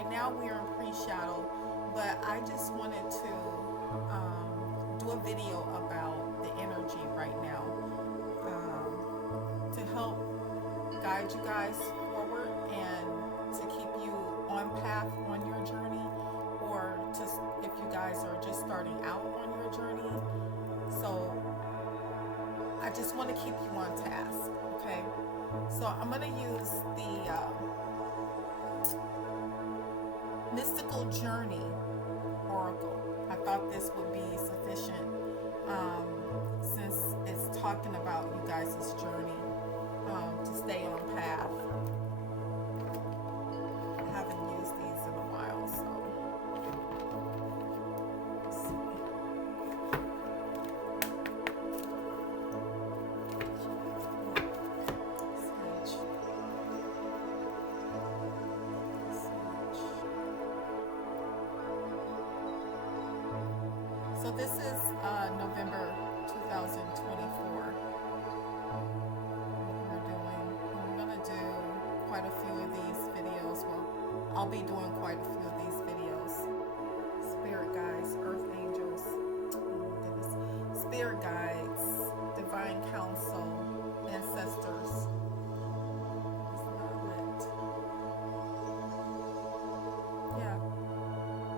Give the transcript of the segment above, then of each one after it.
right now we are in pre-shadow, but I just wanted to do a video about the energy right now, to help guide you guys forward and to keep you on path on your journey, or to, if you guys are just starting out on your journey. So I just want to keep you on task, okay? So I'm going to use the Mystical Journey Oracle. I thought this would be sufficient, since it's talking about you guys' journey, to stay on path. I haven't used these in a while, so let's see. So this is November 2024. I'm going to do quite a few of these videos. Well, I'll be doing quite a few of these videos. Spirit guides, earth angels, oh goodness, spirit guides, divine counsel, ancestors. It's not lit. Yeah.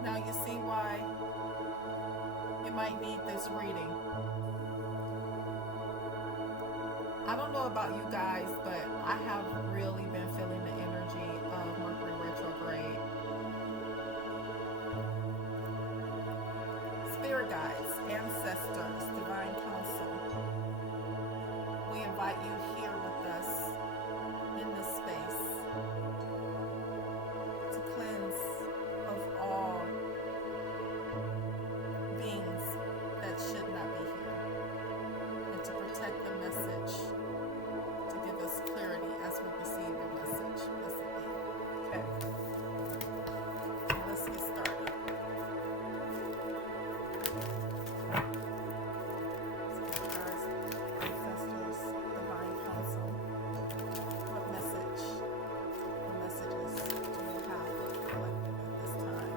Now you see why you might need this reading. I don't know about you guys, but I have really been feeling the energy of Mercury retrograde. Spirit guides, ancestors, divine counsel, we invite you here with us in this space to cleanse of all beings that should not be here, and to protect the message, to give us clarity as we receive the message. Blessed be. Okay. So let's get started. Spirit guides, ancestors, divine counsel. What messages do you have for the collective at this time?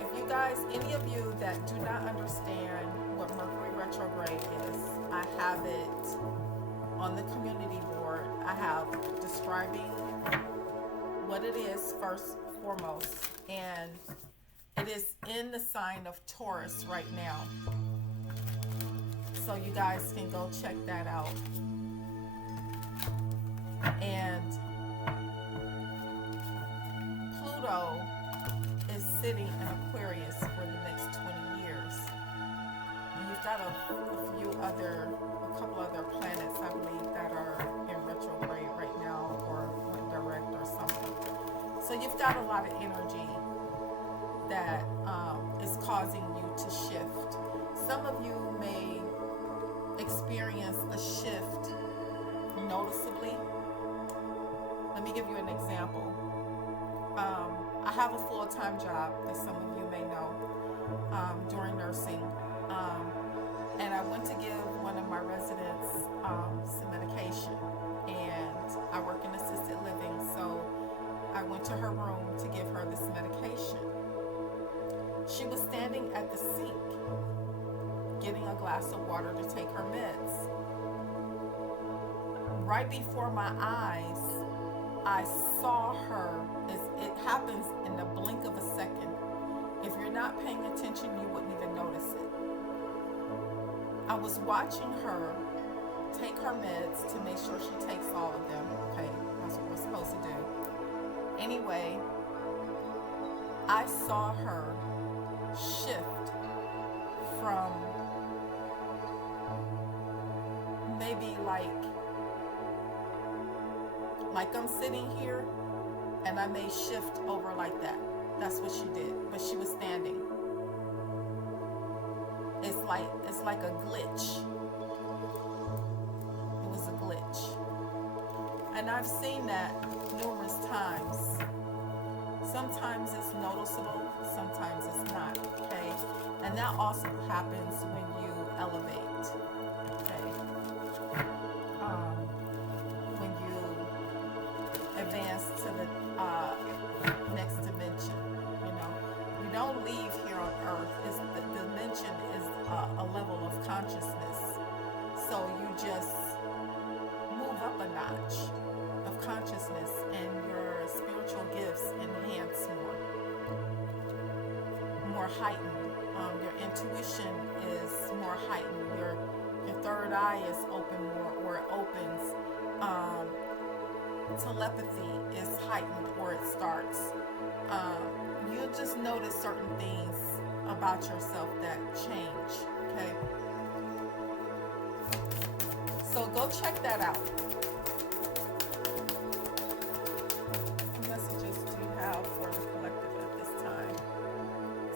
If you guys, any of you that do not understand what Mercury retrograde is, I have it on the community board. I have describing what it is first, foremost, and it is in the sign of Taurus right now. So you guys can go check that out. And Pluto is sitting in Aquarius for the next 20 years. And you've got a couple other planets, I believe, that are in retrograde right now, or went direct or something. So you've got a lot of energy that is causing you to shift. Some of you may experience a shift noticeably. Let me give you an example. I have a full-time job, as some of you may know, during nursing. And I went to give one of my residents some medication. And I work in assisted living, so I went to her room to give her this medication. She was standing at the sink, getting a glass of water to take her meds. Right before my eyes, I saw her. It happens in the blink of a second. If you're not paying attention, you wouldn't even notice it. I was watching her take her meds to make sure she takes all of them. Okay, that's what we're supposed to do. Anyway, I saw her shift from maybe like I'm sitting here, and I may shift over like that. That's what she did, but she was standing. It's like a glitch. It was a glitch. And I've seen that numerous times. Sometimes it's noticeable, sometimes it's not, okay? And that also happens when you elevate, okay? When you advance to heightened. Your intuition is more heightened. Your third eye is open more, or it opens. Telepathy is heightened, or it starts. You'll just notice certain things about yourself that change. Okay, so go check that out. What messages do you have for the collective at this time?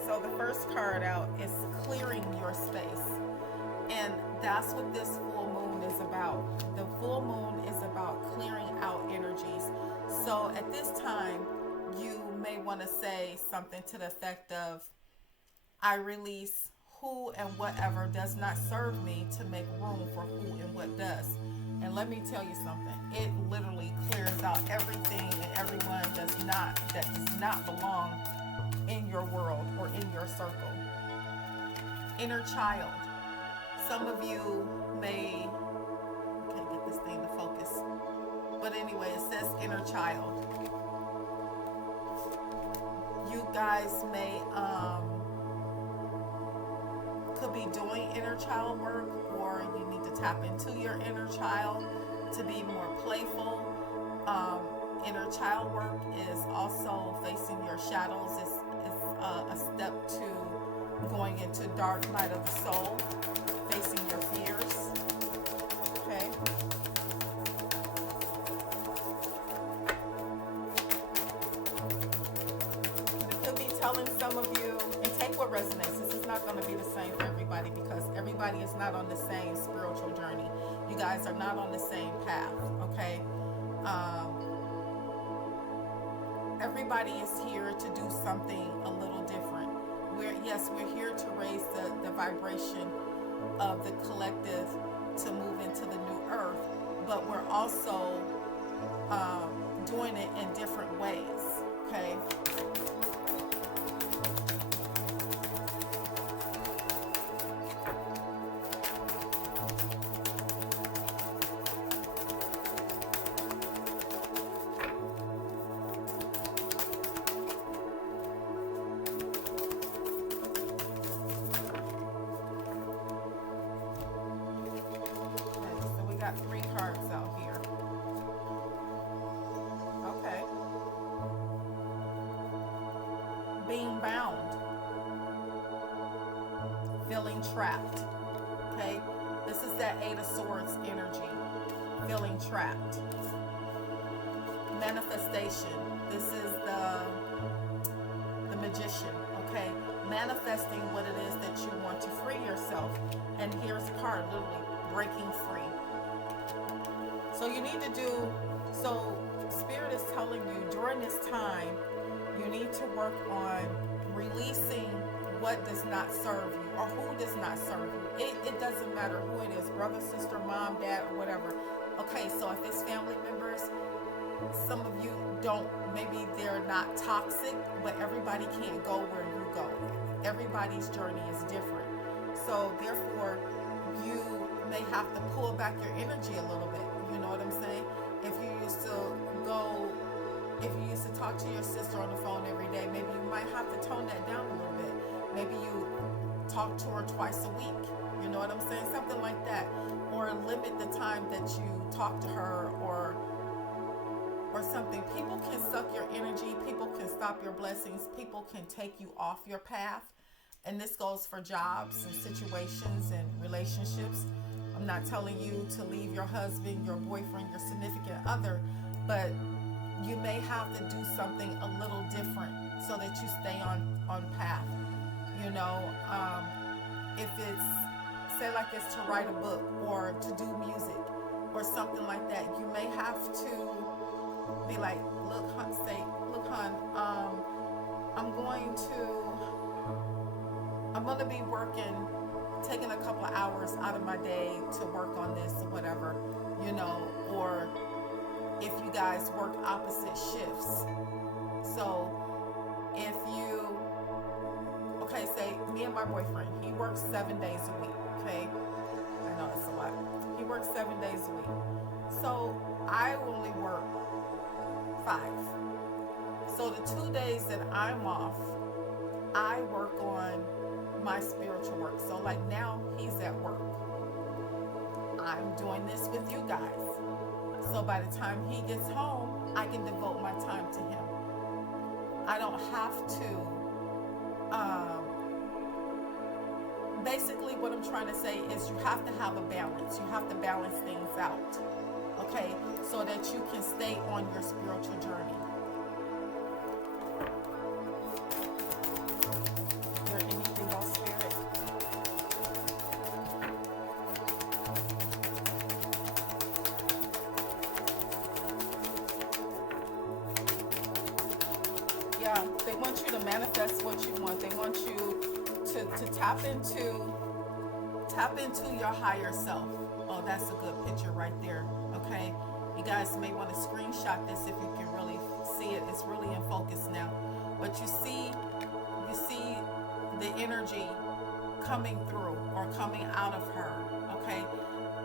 So the first card out is clearing your space. And that's what this full moon is about. The full moon is about clearing out energies. So at this time, you may want to say something to the effect of, I release who and whatever does not serve me to make room for who and what does. And let me tell you something, it literally clears out everything and everyone that does not belong in your world or in your circle. Inner child. Some of you may, I can't get this thing to focus, but anyway, it says inner child. You guys may could be doing inner child work, or you need to tap into your inner child to be more playful. Inner child work is also facing your shadows. It's a step to going into dark night of the soul, facing your fears. Okay. And it could be telling some of you, and take what resonates. This is not going to be the same for everybody, because everybody is not on the same spiritual journey. You guys are not on the same path. Okay. Everybody is here to do something a little different. We're here to raise the vibration of the collective to move into the new earth, but we're also doing it in different ways. Okay. Got 3 cards out here. Okay. Being bound. Feeling trapped. Okay. This is that 8 of Swords energy. Feeling trapped. Manifestation. This is the Magician. Okay. Manifesting what it is that you want to free yourself. And here's a card, literally breaking free. So you need to Spirit is telling you during this time, you need to work on releasing what does not serve you, or who does not serve you. It doesn't matter who it is, brother, sister, mom, dad, or whatever. Okay, so if it's family members, some of you don't, maybe they're not toxic, but everybody can't go where you go. Everybody's journey is different. So therefore, you may have to pull back your energy a little bit. You know what I'm saying? If you used to talk to your sister on the phone every day, maybe you might have to tone that down a little bit. Maybe you talk to her twice a week. You know what I'm saying? Something like that. Or limit the time that you talk to her, or something. People can suck your energy. People can stop your blessings. People can take you off your path. And this goes for jobs and situations and relationships. I'm not telling you to leave your husband, your boyfriend, your significant other, but you may have to do something a little different so that you stay on path. You know, if it's, say like it's to write a book or to do music or something like that, you may have to be like, look, hon, I'm going to be working, taking a couple of hours out of my day to work on this or whatever, you know, or if you guys work opposite shifts. So if you, okay, say me and my boyfriend, he works 7 days a week, okay? I know it's a lot. He works 7 days a week. So I only work 5. So the 2 days that I'm off, I work on my spiritual work. So like now he's at work. I'm doing this with you guys. So by the time he gets home, I can devote my time to him. I don't have to, basically what I'm trying to say is you have to have a balance. You have to balance things out, okay? So that you can stay on your spiritual journey. Is there anything else, Spirit? Yeah, they want you to manifest what you want. They want you to tap into your higher self. Oh, that's a good picture right there. Okay, you guys may want to screenshot this if you can really see it. It's really in focus now. But you see the energy coming through or coming out of her. Okay,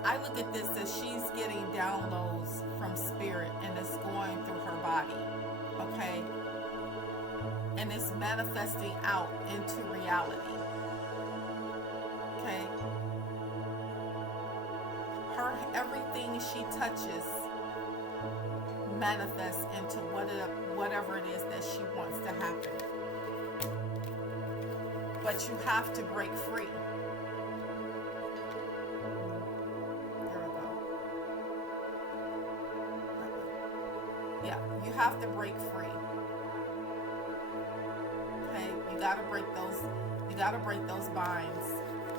I look at this as she's getting downloads from spirit and it's going through her body. Okay, and it's manifesting out into reality. Okay, everything she touches manifests into whatever it is that she wants to happen. But you have to break free. There we go. Yeah, you have to break free. Okay, you gotta break those binds.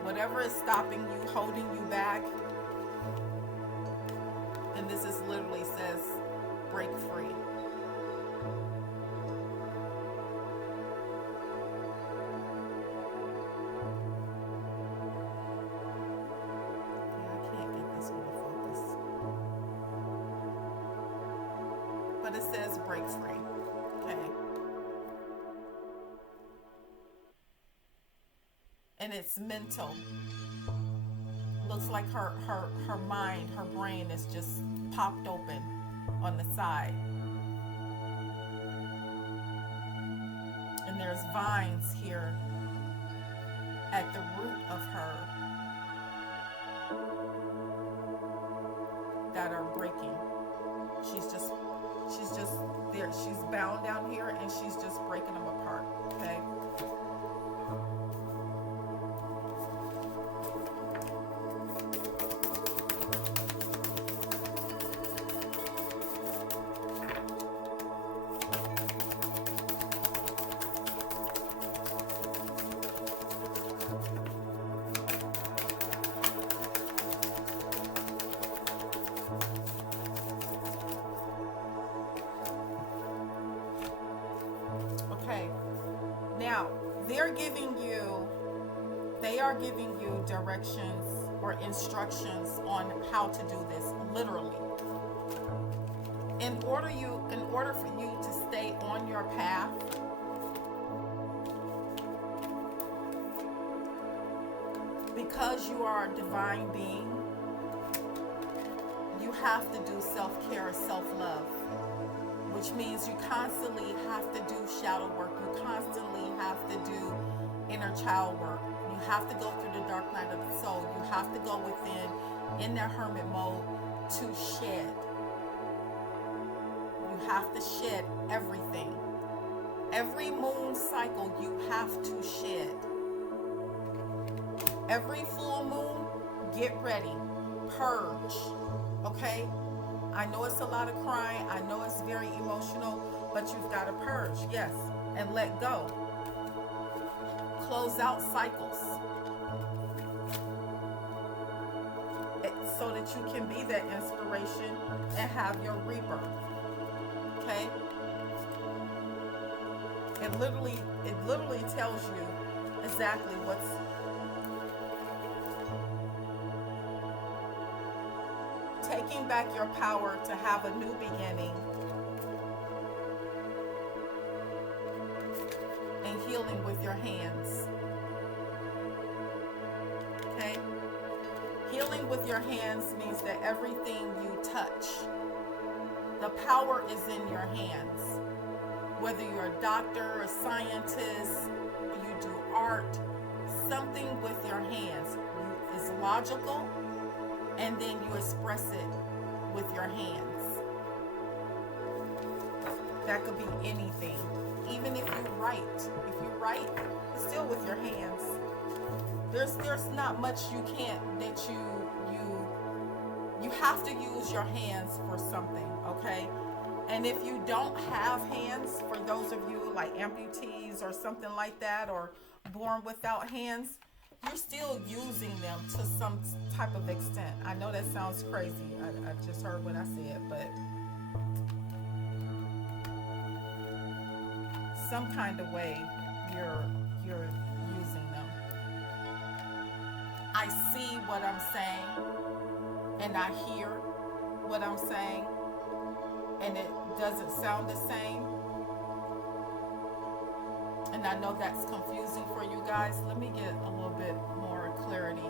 Whatever is stopping you, holding you back, and this is literally says break free. Yeah, I can't get this one to focus. But it says break free. Okay. And it's mental. Looks like her mind, her brain is just popped open on the side. And there's vines here at the root of her that are breaking. She's just there. She's bound down here and she's just breaking them apart. Okay. Now, they are giving you directions or instructions on how to do this, literally. In order for you to stay on your path, because you are a divine being, you have to do self-care, self-love. Which means you constantly have to do shadow work. You constantly have to do inner child work. You have to go through the dark night of the soul. You have to go within, in that hermit mode, to shed. You have to shed everything. Every moon cycle, you have to shed. Every full moon, get ready. Purge. Okay? I know it's a lot of crying. I know it's very emotional, but you've got to purge, yes, and let go. Close out cycles so that you can be that inspiration and have your rebirth. Okay? It literally tells you exactly what's taking back your power to have a new beginning and healing with your hands. Okay? Healing with your hands means that everything you touch, the power is in your hands. Whether you're a doctor, a scientist, you start something with your hands. It's logical, and then you express it with your hands. That could be anything. Even if you write. If you write, it's still with your hands. There's not much you can't, that you have to use your hands for something, okay? And if you don't have hands, for those of you like amputees or something like that, or born without hands, you're still using them to some type of extent. I know that sounds crazy. I just heard what I said, but some kind of way you're using them. I see what I'm saying, and I hear what I'm saying, and it doesn't sound the same. And I know that's confusing for you guys. Let me get a little bit more clarity.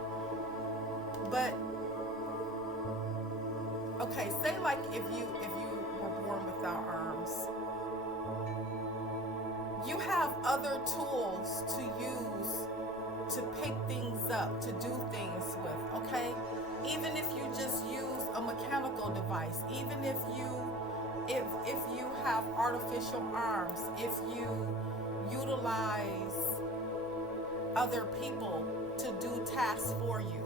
But okay, say like if you were born without arms, you have other tools to use to pick things up, to do things with, okay? Even if you just use a mechanical device, even if you have artificial arms, if you utilize other people to do tasks for you,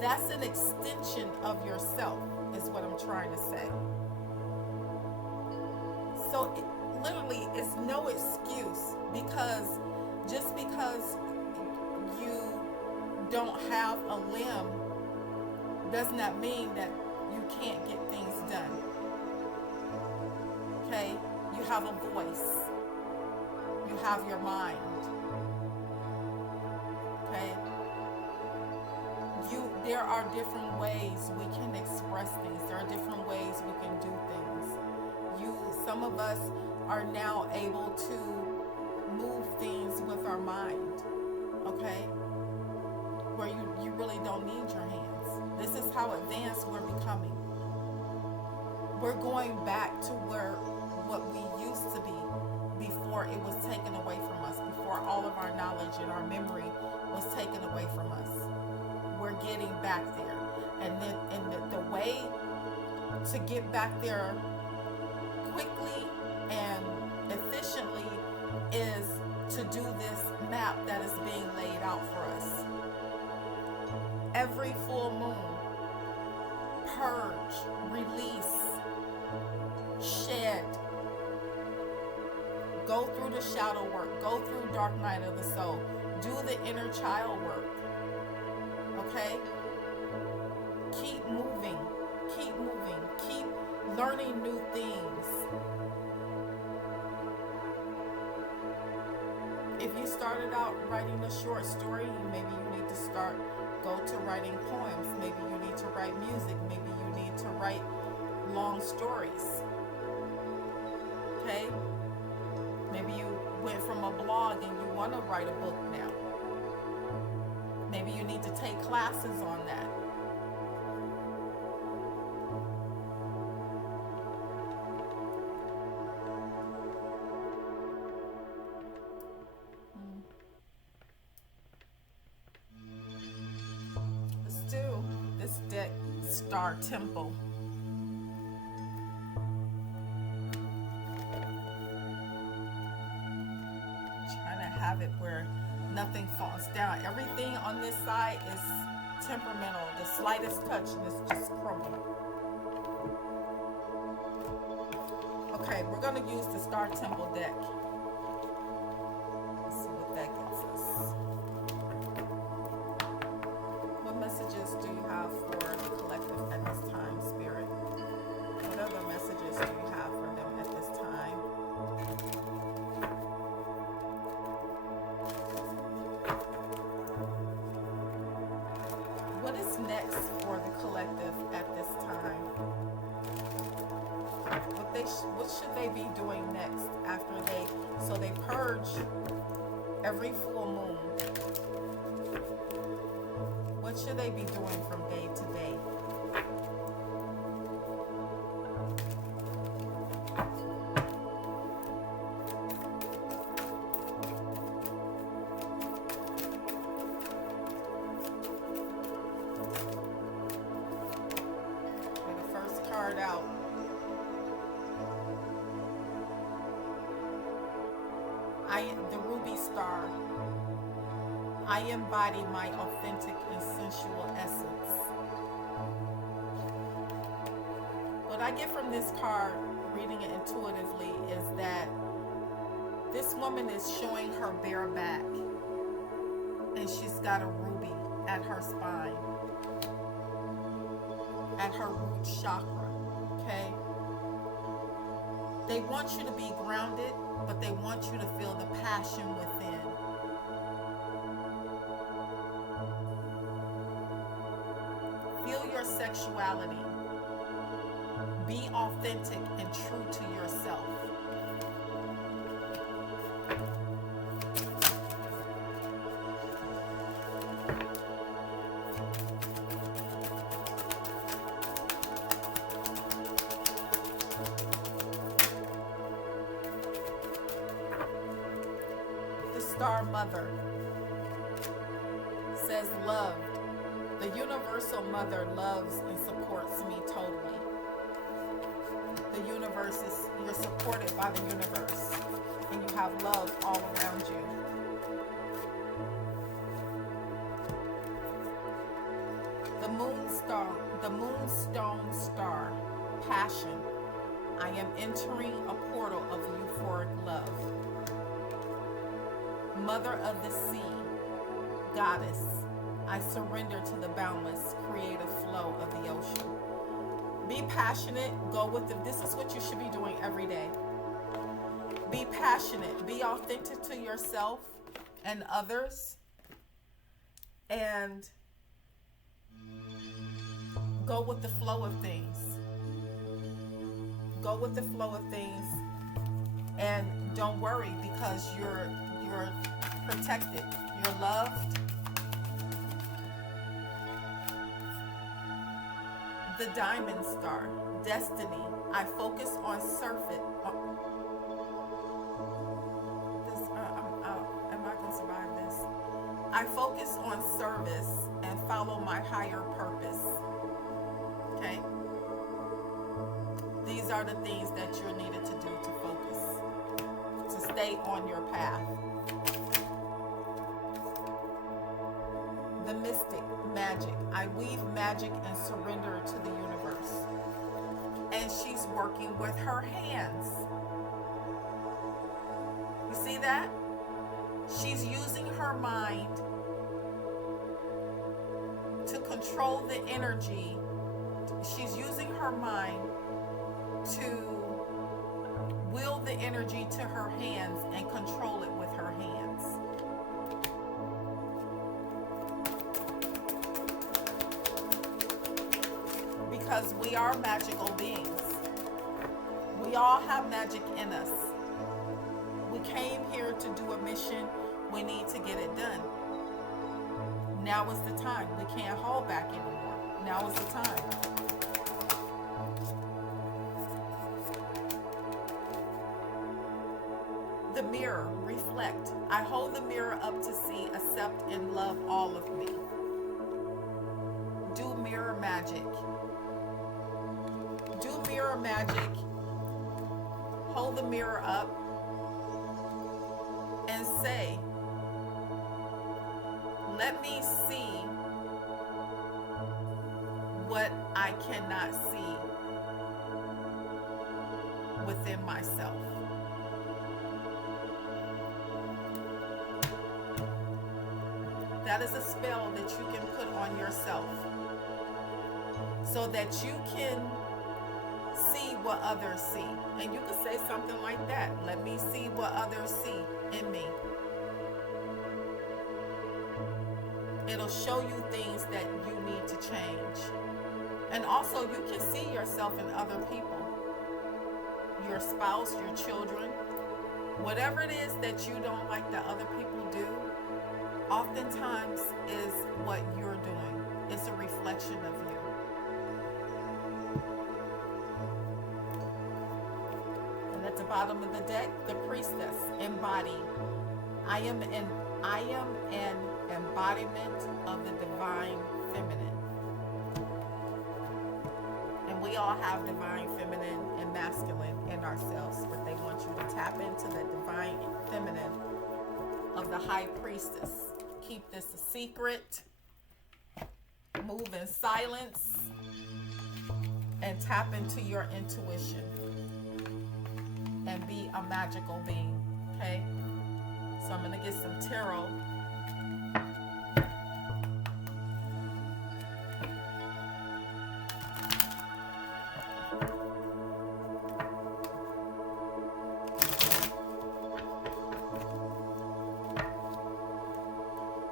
that's an extension of yourself, is what I'm trying to say. So literally, it's no excuse, because just because you don't have a limb does not mean that you can't get things done. Okay? You have a voice. You have your mind. Okay? There are different ways we can express things. There are different ways we can do things. Some of us are now able to move things with our mind. Okay? Where you really don't need your hands. This is how advanced we're becoming. We're going back to what we used to be before it was taken away from us, before all of our knowledge and our memory was taken away from us. We're getting back there. And the way to get back there quickly and efficiently is to do this map that is being laid out for us. Every full moon, purge, release, shed, go through the shadow work, go through dark night of the soul, do the inner child work, okay? Keep moving, keep learning new things. If you started out writing a short story, maybe you need to go to writing poems. Maybe you need to write music. Maybe you need to write long stories. Okay? Maybe you went from a blog and you want to write a book now. Maybe you need to take classes on that. Star Temple. Trying to have it where nothing falls down. Everything on this side is temperamental. The slightest touch and it's just crumbling. Okay, we're going to use the Star Temple deck. Let's see what that gets us. What messages do you have for the collective at this time, Spirit? What other messages do you have for them at this time? What is next for the collective at this time? What should they be doing next after they purge every full moon? What should they be doing from day to day? The ruby star. I embody my authentic and sensual essence. What I get from this card, reading it intuitively, is that this woman is showing her bare back, and she's got a ruby at her spine, at her root chakra, okay? They want you to be grounded, but they want you to feel the passion within. Feel your sexuality. Be authentic and true to yourself. The Star Mother says, loved. The Universal Mother loves and supports me totally. The universe is, you're supported by the universe, and you have love all around you. The Moonstone Star, passion. I am entering a portal of euphoric love. Mother of the sea, goddess. I surrender to the boundless creative flow of the ocean. Be passionate, go with it. This is what you should be doing every day. Be passionate, be authentic to yourself and others, and go with the flow of things. Go with the flow of things, and don't worry, because you're protected, you're loved. The Diamond Star, destiny. I focus on surface. Am I going to survive this? I focus on service and follow my higher purpose. Okay? These are the things that you're needed to do to focus, to stay on your path. The Mystic, magic. I weave magic and surrender to the universe. And she's working with her hands. You see that? She's using her mind to control the energy. She's using her mind to will the energy to her hands and control it with her hands. Because we are magical beings. We all have magic in us. We came here to do a mission. We need to get it done. Now is the time. We can't hold back anymore. Now is the time. The mirror, reflect. I hold the mirror up to see, accept, and love all of me. Do mirror magic. Do mirror magic. Hold the mirror up and say, let me see what I cannot see within myself. That is a spell that you can put on yourself so that you can see what others see. And you can say something like that. Let me see what others see in me. It'll show you things that you need to change. And also you can see yourself in other people. Your spouse, your children. Whatever it is that you don't like that other people do, oftentimes is what you're doing. It's a reflection of you. And at the bottom of the deck, the Priestess, embody. I am an embodiment of the divine feminine. And we all have divine feminine and masculine in ourselves, but they want you to tap into the divine feminine of the high priestess. Keep this a secret. Move in silence. And tap into your intuition. And be a magical being. Okay? So I'm going to get some tarot.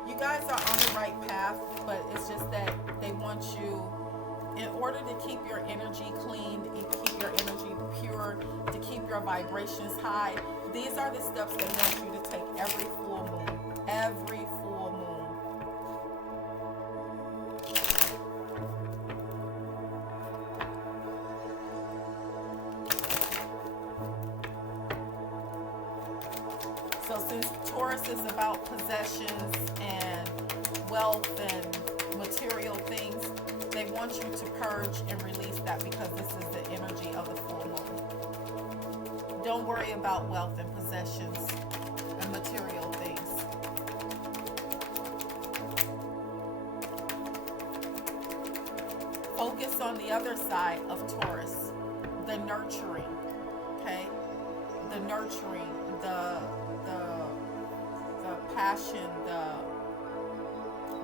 You guys are on the right path, but it's just that they want you, in order to keep your energy clean, to keep your energy pure, to keep your vibrations high, these are the steps they want you to take every full moon. Every full moon. So since Taurus is about possessions and wealth and material things, they want you to purge and release that, because this is the energy of the full moon. Don't worry about wealth and possessions and material things. Focus on the other side of Taurus, the nurturing, okay? The nurturing, the passion,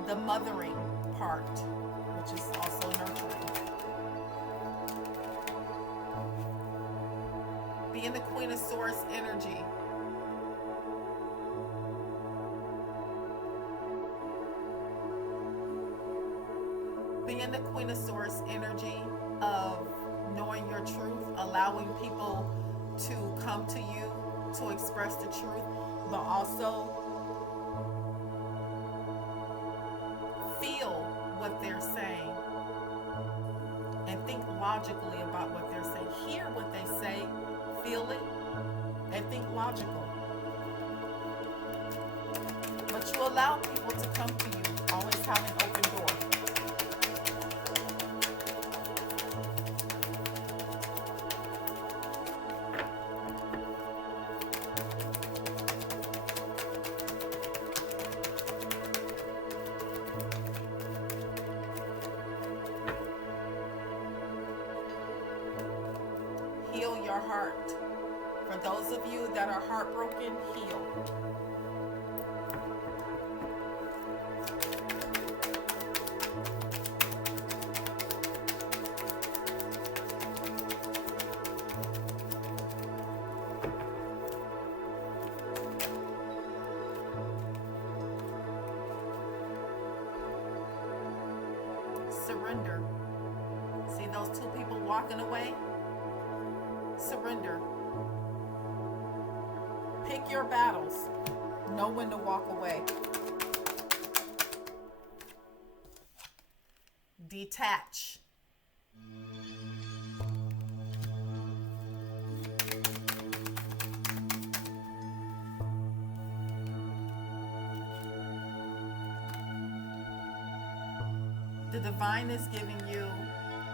the mothering part, which is also nurturing. Be in the Queen of Swords energy. Be in the Queen of Swords energy of knowing your truth, allowing people to come to you to express the truth, but also feel what they're saying and think logically about what they're saying. Hear what they say, feel it, and think logical. But you allow people to come to you, always have an open door. Heal your heart. For those of you that are heartbroken, heal. Surrender. See those two people walking away? Surrender. Pick your battles. Know when to walk away. Detach. The divine is giving you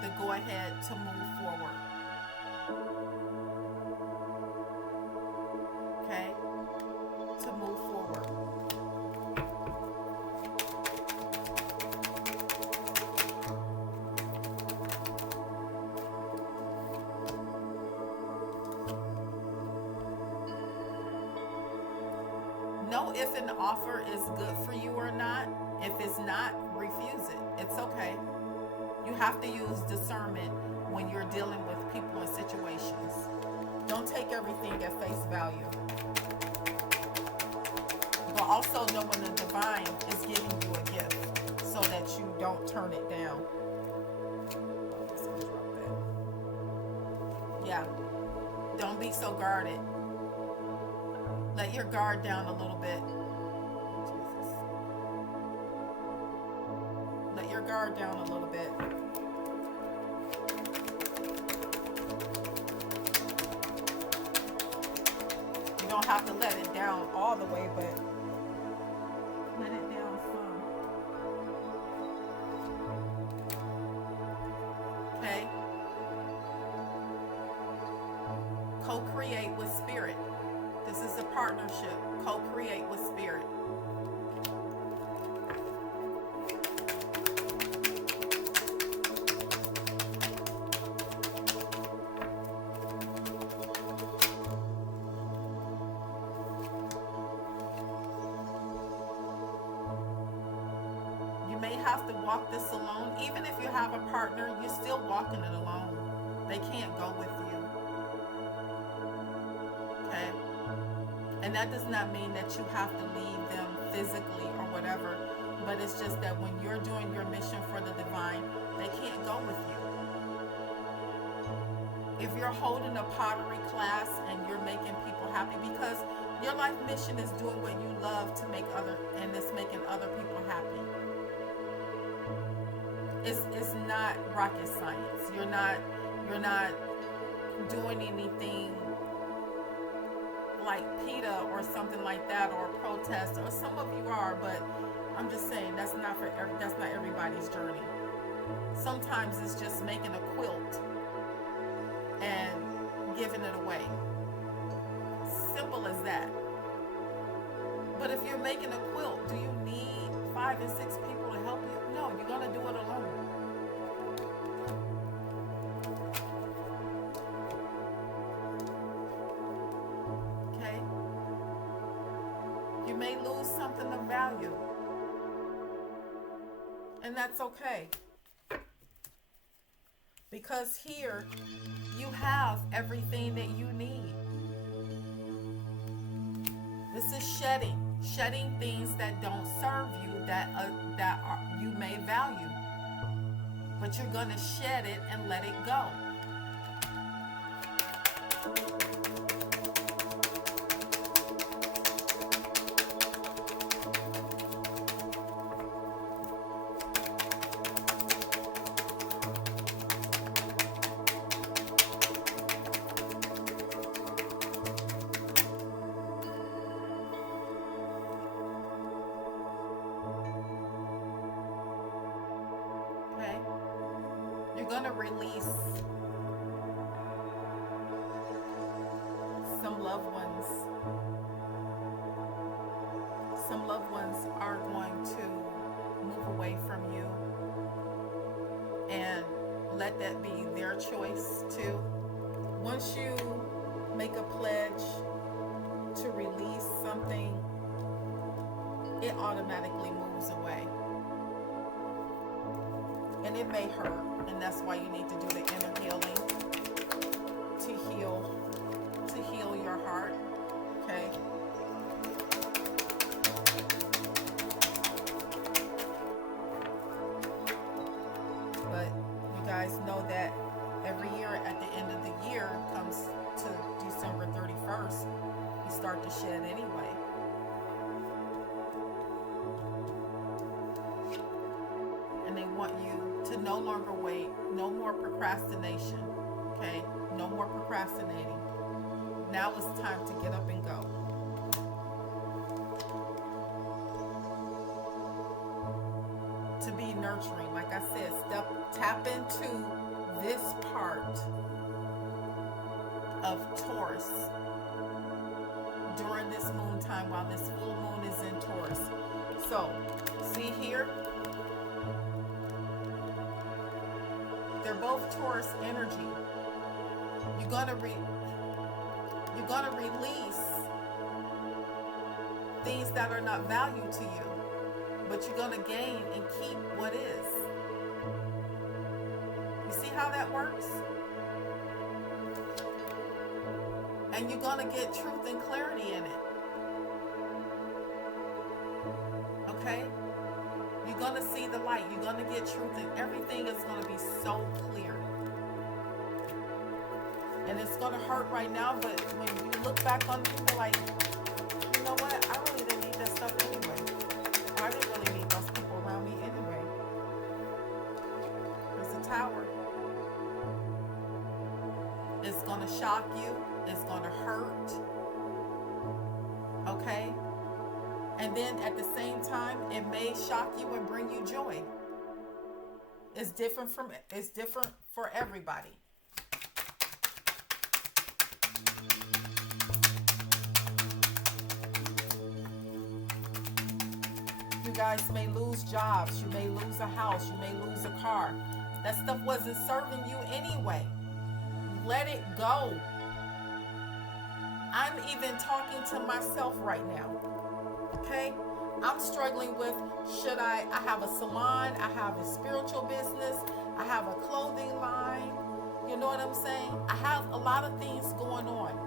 the go-ahead to move forward. Okay? To move forward. Know if an offer is good for you or not. If it's not, refuse it. It's okay. You have to use discernment when you're dealing with people and situations. Don't take everything at face value. But also know when the divine is giving you a gift so that you don't turn it down. Yeah. Don't be so guarded. Let your guard down a little bit. Let your guard down a little bit. You don't have to let it down all the way, but let it down some. Okay? Co-create with spirit. This is a part partnership. Co-create with spirit. You may have to walk this alone. Even if you have a partner, you're still walking it alone. They can't go with you. Okay? And that does not mean that you have to leave them physically or whatever, but it's just that when you're doing your mission for the divine, they can't go with you. If you're holding a pottery class and you're making people happy, because your life mission is doing what you love to make and it's making other people happy. It's not rocket science. You're not doing anything like PETA or something like that, or a protest, or some of you are, but I'm just saying that's not everybody's journey. Sometimes it's just making a quilt and giving it away. Simple as that. But if you're making a quilt, do you need 5 and 6 people to help you? No, you're gonna do it alone. May lose something of value, and that's okay, because here you have everything that you need. This is shedding things that don't serve you, that you may value, but you're going to shed it and let it go. You're going to release some loved ones. Some loved ones are going to move away from you, and let that be their choice too. Once you make a pledge to release something, it automatically moves away. And it may hurt, and that's why you need to do the inner healing to heal your heart. Okay? But you guys know that every year at the end of the year comes to December 31st, you start to shed anyway. And they want you to no longer wait, no more procrastination, okay? No more procrastinating. Now it's time to get up and go. To be nurturing, like I said, tap into this part of Taurus during this moon time while this full moon is in Taurus. So, see here? They're both Taurus energy. You're gonna release things that are not valued to you, but you're gonna gain and keep what is. You see how that works? And you're gonna get truth and clarity in it. Okay? You're going to see the light. You're going to get truth, and everything is going to be so clear. And it's going to hurt right now, but when you look back on it, you're like, you know what? I really didn't need that stuff anyway. I didn't really need those people around me anyway. There's a tower. It's going to shock you. It's going to hurt. Okay? And then at the same time, it may shock you and bring you joy. It's different for everybody. guys may lose jobs, you may lose a house, you may lose a car. That stuff wasn't serving you anyway. Let it go. I'm even talking to myself right now. Okay? I'm struggling with, should I have a salon, I have a spiritual business, I have a clothing line. You know what I'm saying? I have a lot of things going on.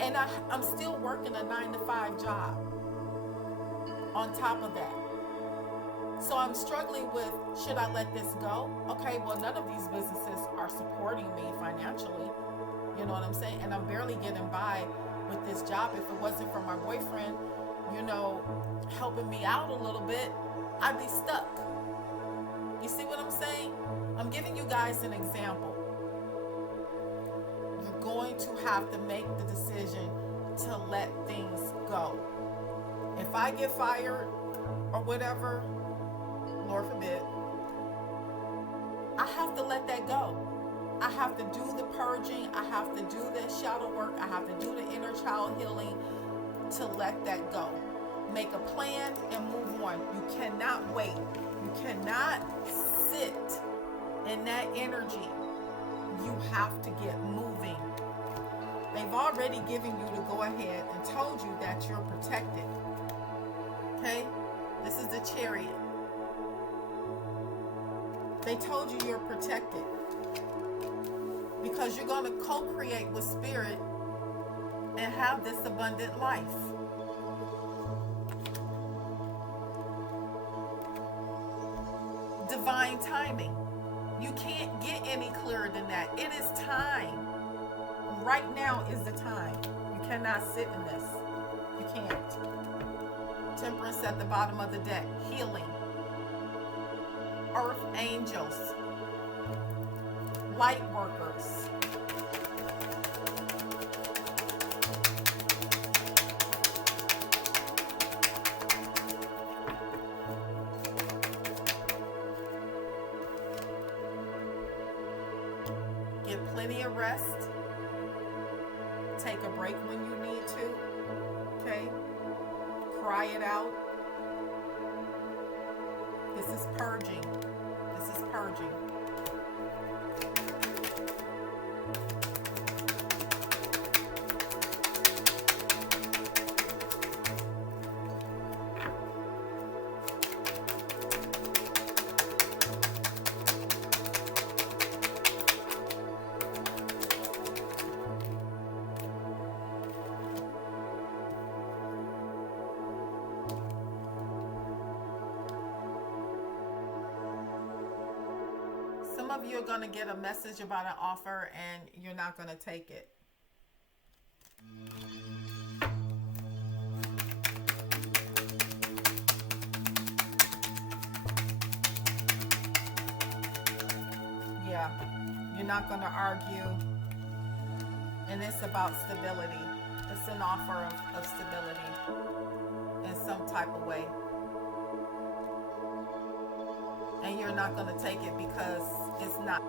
And I'm still working a 9-to-5 job on top of that. So I'm struggling with, should I let this go? Okay, well, none of these businesses are supporting me financially. You know what I'm saying? And I'm barely getting by with this job. If it wasn't for my boyfriend, helping me out a little bit, I'd be stuck. You see what I'm saying? I'm giving you guys an example. You're going to have to make the decision to let things go. If I get fired or whatever, Lord forbid, I have to let that go. I have to do the purging. I have to do the shadow work. I have to do the inner child healing to let that go. Make a plan and move on. You cannot wait. You cannot sit in that energy. You have to get moving. They've already given you the go ahead and told you that you're protected. Okay? This is the Chariot. They told you you're protected because you're going to co-create with Spirit and have this abundant life. Divine timing. You can't get any clearer than that. It is time. Right now is the time. You cannot sit in this. You can't. Temperance at the bottom of the deck. Healing. Earth angels. Lightworkers. Get plenty of rest. Take a break when you need to. Okay? Cry it out. This is purging. This is purging. Some of you are going to get a message about an offer and you're not going to take it. Yeah, you're not going to argue. And it's about stability. It's an offer of stability in some type of way. And you're not going to take it because it's not.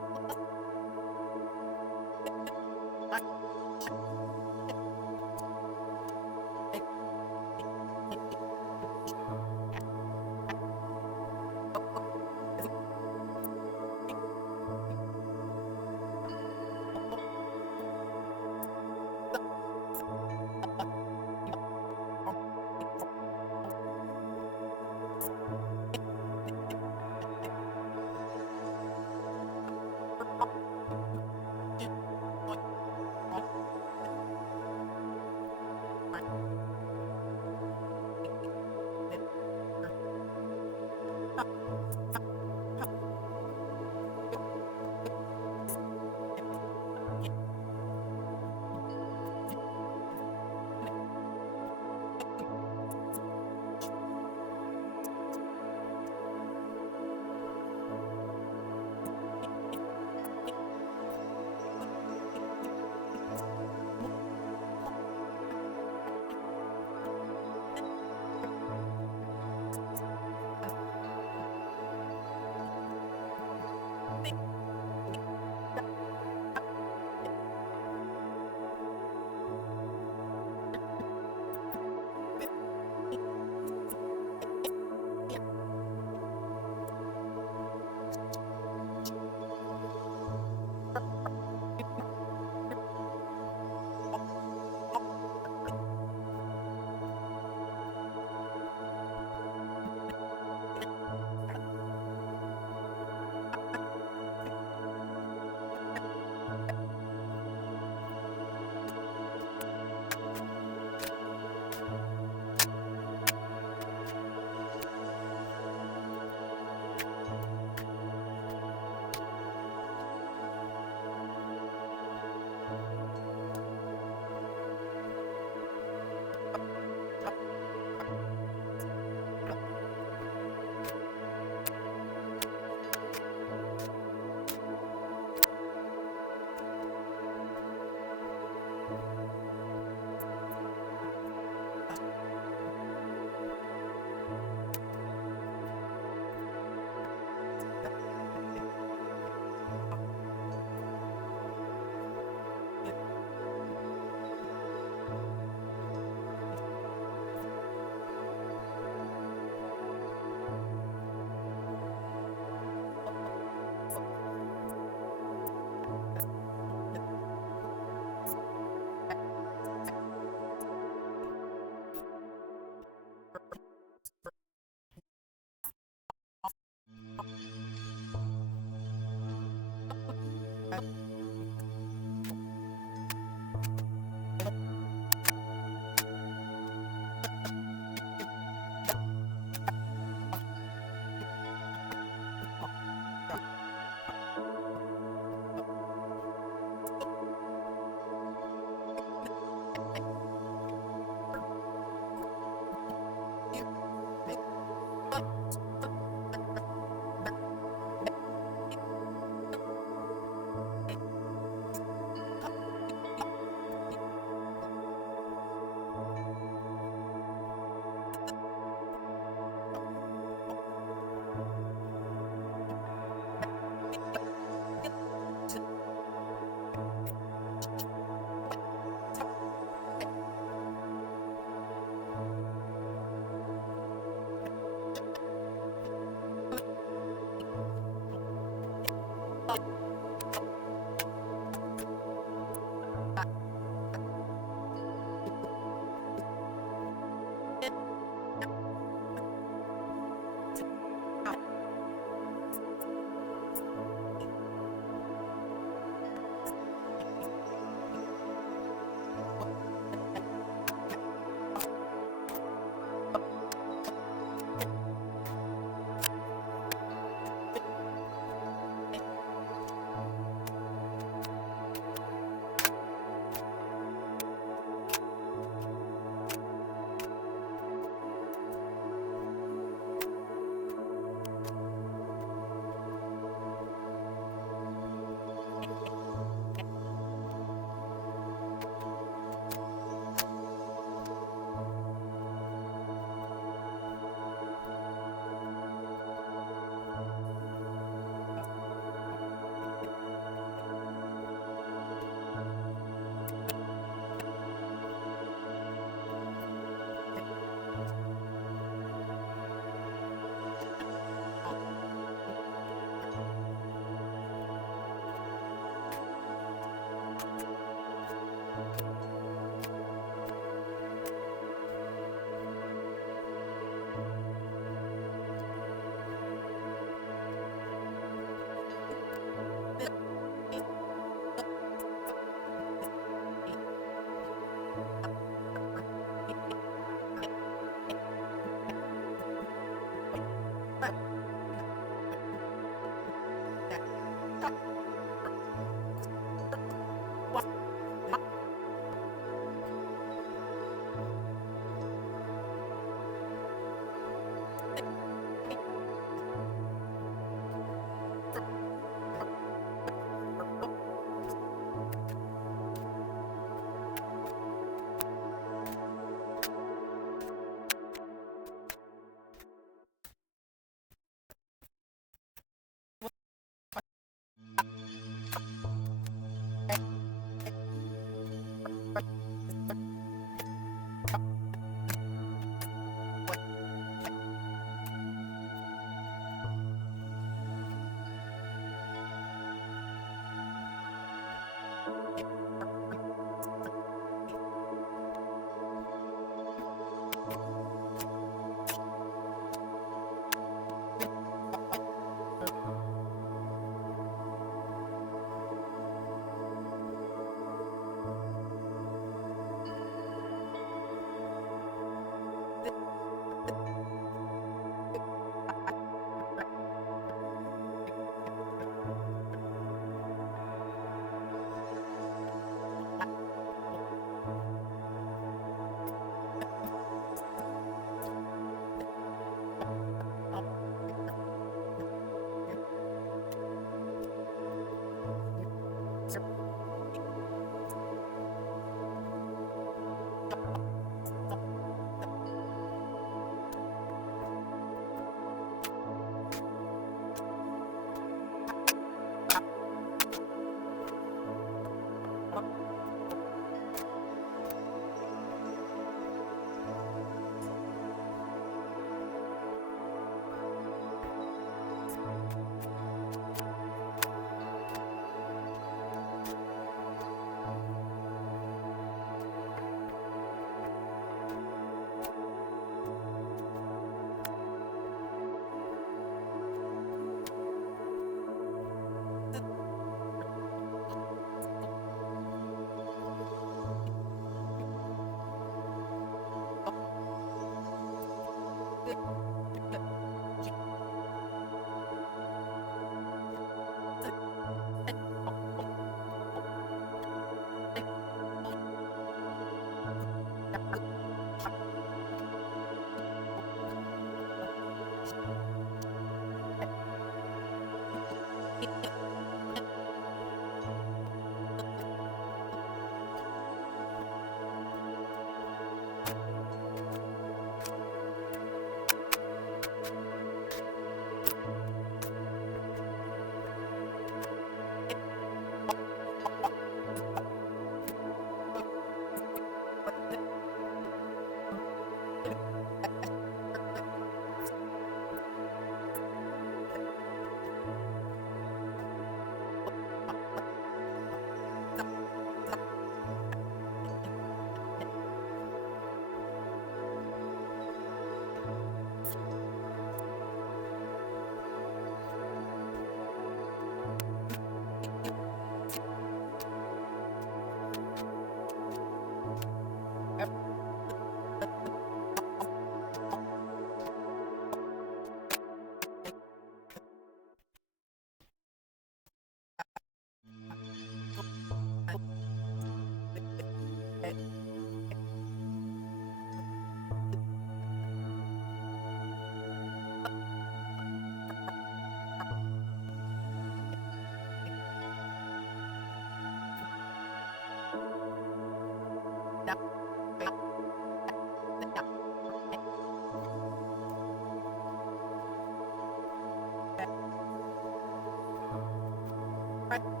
Right.